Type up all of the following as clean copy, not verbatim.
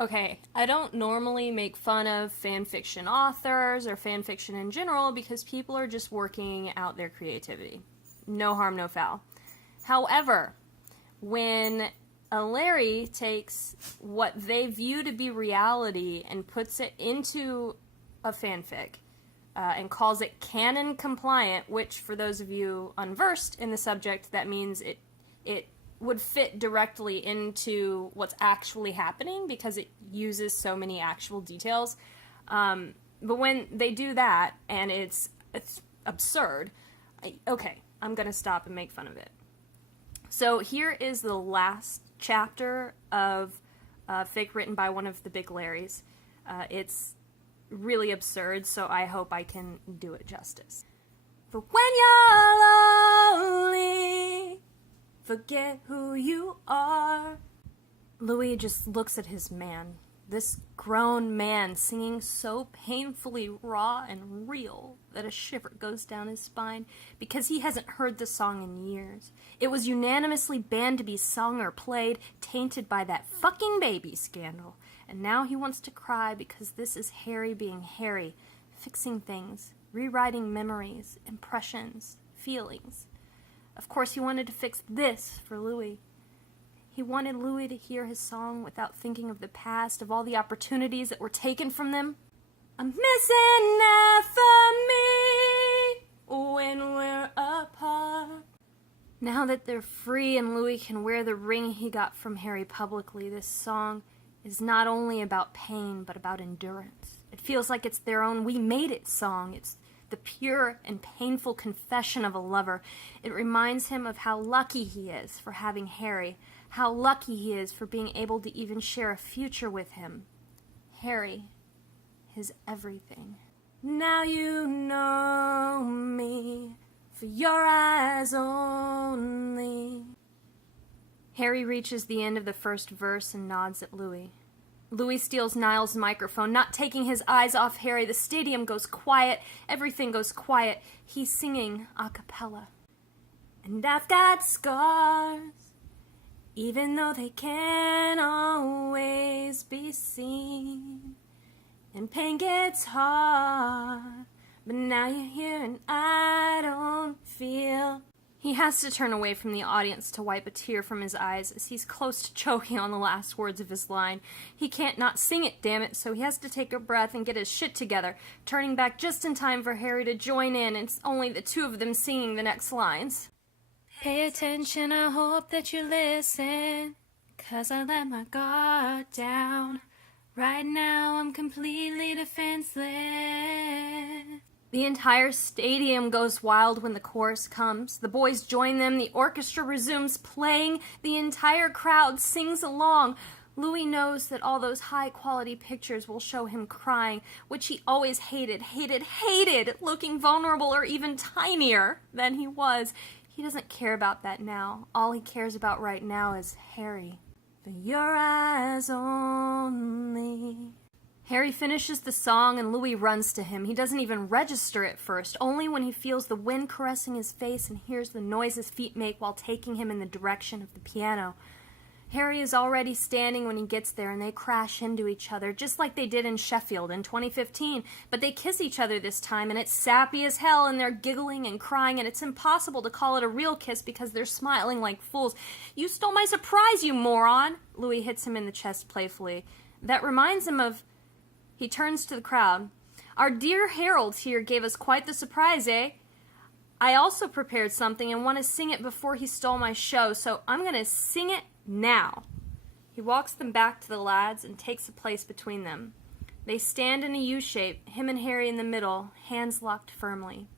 Okay, I don't normally make fun of fan fiction authors or fan fiction in general because people are just working out their creativity. No harm, no foul. However, when a Larry takes what they view to be reality and puts it into a fanfic and calls it canon compliant, which for those of you unversed in the subject, that means it would fit directly into what's actually happening because it uses so many actual details. But when they do that and it's absurd, I'm gonna stop and make fun of it. So here is the last chapter of fic written by one of the big Larrys. It's really absurd, so I hope I can do it justice. For when you're lonely, forget who you are. Louis just looks at his man, this grown man singing so painfully raw and real that a shiver goes down his spine because he hasn't heard the song in years. It was unanimously banned to be sung or played, tainted by that fucking baby scandal. And now he wants to cry because this is Harry being Harry, fixing things, rewriting memories, impressions, feelings. Of course, he wanted to fix this for Louis. He wanted Louis to hear his song without thinking of the past, of all the opportunities that were taken from them. I'm missing that for me when we're apart. Now that they're free and Louis can wear the ring he got from Harry publicly, this song is not only about pain, but about endurance. It feels like it's their own we made it song. It's the pure and painful confession of a lover. It reminds him of how lucky he is for having Harry, how lucky he is for being able to even share a future with him. Harry, his everything. Now you know me, for your eyes only. Harry reaches the end of the first verse and nods at Louis. Louis steals Niall's microphone, not taking his eyes off Harry. The stadium goes quiet. Everything goes quiet. He's singing a cappella. And I've got scars, even though they can't always be seen. And pain gets hard, but now you're here and I don't feel. He has to turn away from the audience to wipe a tear from his eyes as he's close to choking on the last words of his line. He can't not sing it, damn it, so he has to take a breath and get his shit together, turning back just in time for Harry to join in. It's only the two of them singing the next lines. Pay attention, I hope that you listen, 'cause I let my guard down. Right now I'm completely defenseless. The entire stadium goes wild when the chorus comes. The boys join them, the orchestra resumes playing, the entire crowd sings along. Louis knows that all those high-quality pictures will show him crying, which he always hated, looking vulnerable or even tinier than he was. He doesn't care about that now. All he cares about right now is Harry. For your eyes only. Harry finishes the song and Louis runs to him. He doesn't even register at first, only when he feels the wind caressing his face and hears the noise his feet make while taking him in the direction of the piano. Harry is already standing when he gets there and they crash into each other, just like they did in Sheffield in 2015, but they kiss each other this time and it's sappy as hell and they're giggling and crying and it's impossible to call it a real kiss because they're smiling like fools. You stole my surprise, you moron! Louis hits him in the chest playfully. That reminds him of... He turns to the crowd. Our dear Harold here gave us quite the surprise, eh? I also prepared something and want to sing it before he stole my show, so I'm going to sing it now. He walks them back to the lads and takes a place between them. They stand in a U-shape, him and Harry in the middle, hands locked firmly.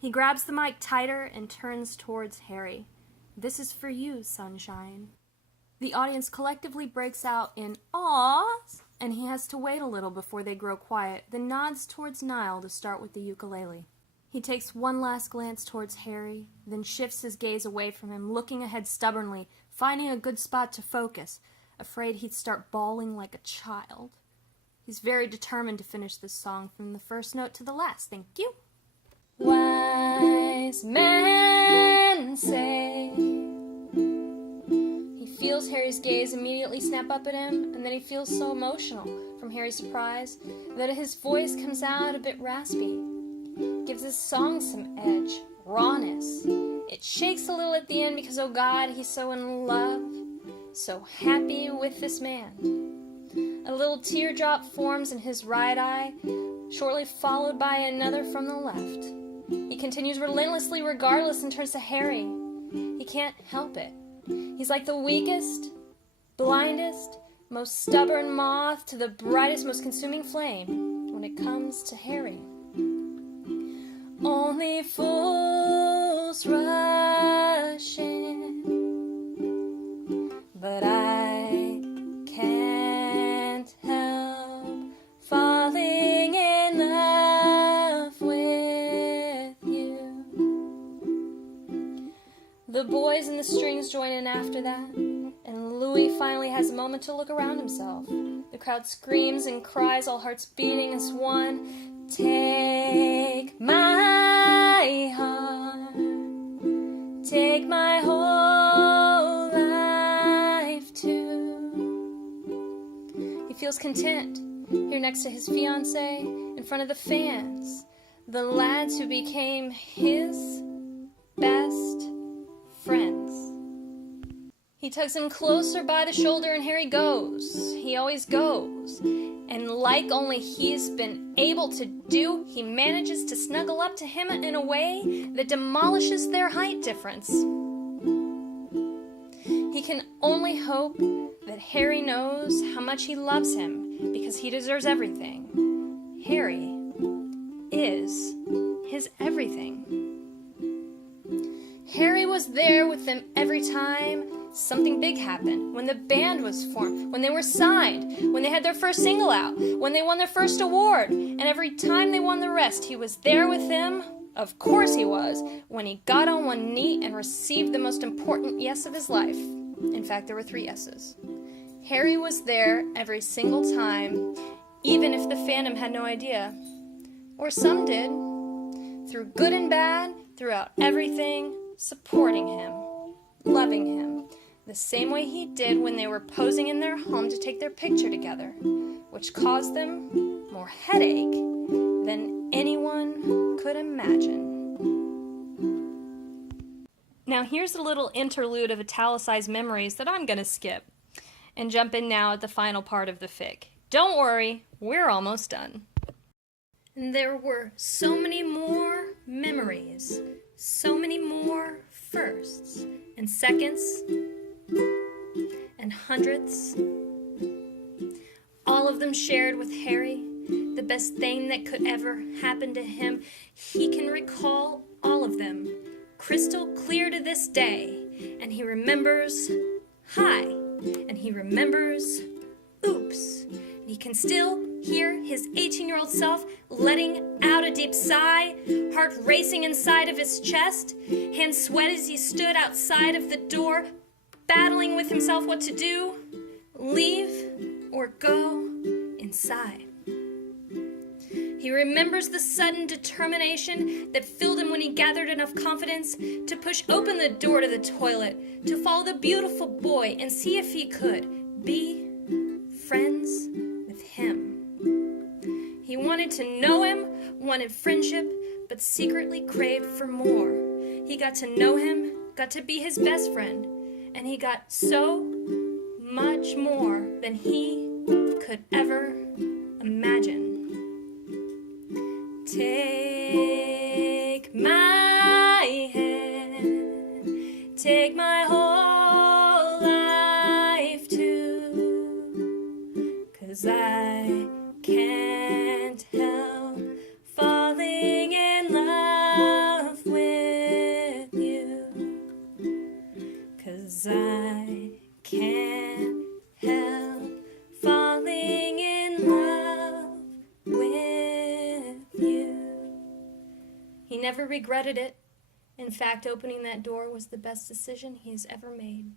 He grabs the mic tighter and turns towards Harry. This is for you, sunshine. The audience collectively breaks out in awes, and he has to wait a little before they grow quiet, then nods towards Niall to start with the ukulele. He takes one last glance towards Harry, then shifts his gaze away from him, looking ahead stubbornly, finding a good spot to focus, afraid he'd start bawling like a child. He's very determined to finish this song from the first note to the last. Thank you. Wise men say he feels knows Harry's gaze immediately snap up at him, and then he feels so emotional from Harry's surprise that his voice comes out a bit raspy. Gives his song some edge, rawness. It shakes a little at the end because, oh God, he's so in love, so happy with this man. A little teardrop forms in his right eye, shortly followed by another from the left. He continues relentlessly regardless and turns to Harry. He can't help it. He's like the weakest, blindest, most stubborn moth to the brightest, most consuming flame when it comes to Harry. Only fools rush in, but I can't help falling in love with you. The boys and the strings join in after that, and Louis finally has a moment to look around himself. The crowd screams and cries, all hearts beating as one. Take my heart, take my whole life too. He feels content here next to his fiancée, in front of the fans, the lads who became his best friends. He tugs him closer by the shoulder and Harry goes. He always goes. And like only he's been able to do, he manages to snuggle up to him in a way that demolishes their height difference. He can only hope that Harry knows how much he loves him, because he deserves everything. Harry is his everything. Harry was there with them every time something big happened, when the band was formed, when they were signed, when they had their first single out, when they won their first award, and every time they won the rest, he was there with them. Of course he was, when he got on one knee and received the most important yes of his life. In fact, there were 3 yeses. Harry was there every single time, even if the fandom had no idea. Or some did. Through good and bad, throughout everything, supporting him, loving him, the same way he did when they were posing in their home to take their picture together, which caused them more headache than anyone could imagine. Now here's a little interlude of italicized memories that I'm going to skip and jump in now at the final part of the fic. Don't worry, we're almost done. And there were so many more memories, so many more firsts and seconds and hundreds, all of them shared with Harry, the best thing that could ever happen to him. He can recall all of them, crystal clear to this day, and he remembers hi, and he remembers oops, and he can still hear his 18-year-old self letting out a deep sigh, heart racing inside of his chest, hands sweat as he stood outside of the door, battling with himself what to do, leave or go inside. He remembers the sudden determination that filled him when he gathered enough confidence to push open the door to the toilet, to follow the beautiful boy and see if he could be friends with him. He wanted to know him, wanted friendship, but secretly craved for more. He got to know him, got to be his best friend, and he got so much more than he could ever imagine. Take my hand, take my whole life too, 'cause I can't help falling in love with you, 'cause I can't help falling in love with you. He never regretted it. In fact, opening that door was the best decision he has ever made.